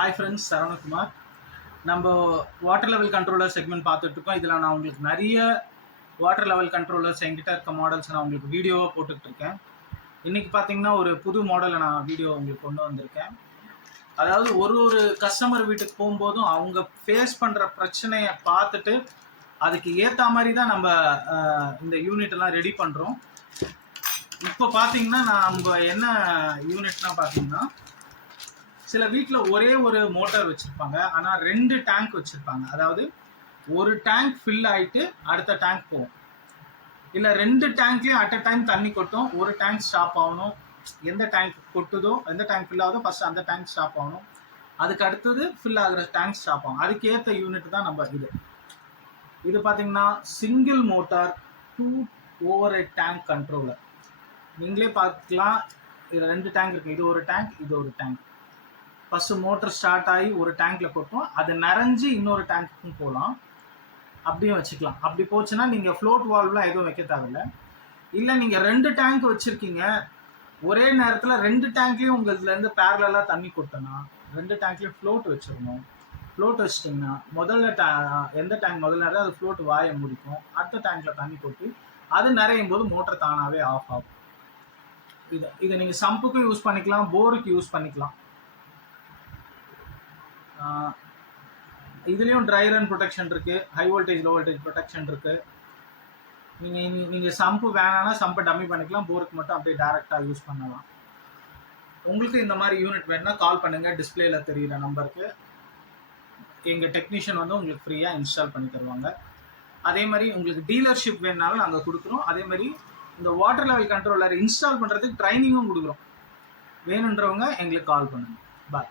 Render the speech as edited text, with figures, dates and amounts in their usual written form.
Hi friends, saravanakumar. நம்ம water level controller segment பார்த்துட்டு இருக்கோம். இதில் நான் உங்களுக்கு நிறைய வாட்டர் லெவல் கண்ட்ரோலர்ஸ் என்கிட்ட இருக்க மாடல்ஸ் நான் உங்களுக்கு வீடியோவாக போட்டுக்கிட்டு இருக்கேன். இன்றைக்கி பார்த்தீங்கன்னா ஒரு புது மாடலை நான் வீடியோ உங்களுக்கு கொண்டு வந்திருக்கேன். அதாவது ஒரு கஸ்டமர் வீட்டுக்கு போகும்போதும் அவங்க ஃபேஸ் பண்ணுற பிரச்சனையை பார்த்துட்டு அதுக்கு ஏற்ற மாதிரி தான் நம்ம இந்த யூனிட்டெல்லாம் ரெடி பண்ணுறோம். இப்போ பார்த்தீங்கன்னா நம்ம என்ன யூனிட்னா பார்த்தீங்கன்னா, சில வீட்டில் ஒரே ஒரு மோட்டார் வச்சுருப்பாங்க, ஆனால் 2 டேங்க் வச்சுருப்பாங்க. அதாவது ஒரு டேங்க் ஃபில் ஆகிட்டு அடுத்த டேங்க் போகும், இல்லை 2 டேங்க்லேயும் அட் அ டைம் தண்ணி கொட்டும். ஒரு டேங்க் ஸ்டாப் ஆகணும். எந்த டேங்க் கொட்டுதோ, எந்த டேங்க் ஃபில் ஆகுதோ ஃபஸ்ட்டு அந்த டேங்க் ஸ்டாப் ஆகணும். அதுக்கு அடுத்தது ஃபில் ஆகிற டேங்க் ஸ்டாப் ஆகும். அதுக்கேற்ற யூனிட் தான் நம்ம இது பார்த்தீங்கன்னா single motor 2 overhead tank controller. நீங்களே பார்க்கலாம், இது 2 டேங்க் இருக்குது. இது ஒரு டேங்க், இது ஒரு டேங்க். ஃபஸ்ட்டு மோட்டர் ஸ்டார்ட் ஆகி ஒரு டேங்க்கில் கொட்டும், அது நிறைஞ்சு இன்னொரு டேங்க்குக்கும் போகலாம். அப்படியும் வச்சுக்கலாம். அப்படி போச்சுன்னா நீங்கள் ஃப்ளோட் வால்வ்லாம் எதுவும் வைக்க தேவையில்லை. இல்லை நீங்கள் 2 டேங்க் வச்சுருக்கீங்க, ஒரே நேரத்தில் 2 டேங்க்லேயும் உங்கள்துலேருந்து பேரலாக தண்ணி கொட்டினா 2 டேங்க்லேயும் ஃப்ளோட் வச்சுருக்கணும். ஃப்ளோட் வச்சிட்டிங்கன்னா எந்த டேங்க் முதல்ல நேரம் அது ஃப்ளோட் வாயை முடிக்கும். அடுத்த டேங்க்கில் தண்ணி கொட்டி அது நிறையும் போது மோட்டர் தானாகவே ஆஃப் ஆகும். இதை நீங்கள் சம்புக்கும் யூஸ் பண்ணிக்கலாம், போருக்கு யூஸ் பண்ணிக்கலாம். இதுலேயும் ட்ரை ரன் ப்ரொடெக்ஷன் இருக்குது, high voltage low voltage protection இருக்குது. நீங்கள் சம்பு வேணான்னா சம்பை டம்மி பண்ணிக்கலாம், போருக்கு மட்டும் அப்படியே டேரெக்டாக யூஸ் பண்ணலாம். உங்களுக்கு இந்த மாதிரி யூனிட் வேணுன்னா கால் பண்ணுங்கள், டிஸ்பிளேயில் தெரிகிற நம்பருக்கு. எங்கள் டெக்னீஷியன் வந்து உங்களுக்கு ஃப்ரீயாக இன்ஸ்டால் பண்ணி தருவாங்க. அதே மாதிரி உங்களுக்கு டீலர்ஷிப் வேணுனாலும் நாங்கள் கொடுக்குறோம். அதே மாதிரி இந்த வாட்டர் லெவல் கண்ட்ரோலர் இன்ஸ்டால் பண்ணுறதுக்கு ட்ரைனிங்கும் கொடுக்குறோம். வேணுன்றவங்க எங்களுக்கு கால் பண்ணுங்கள். பாய்.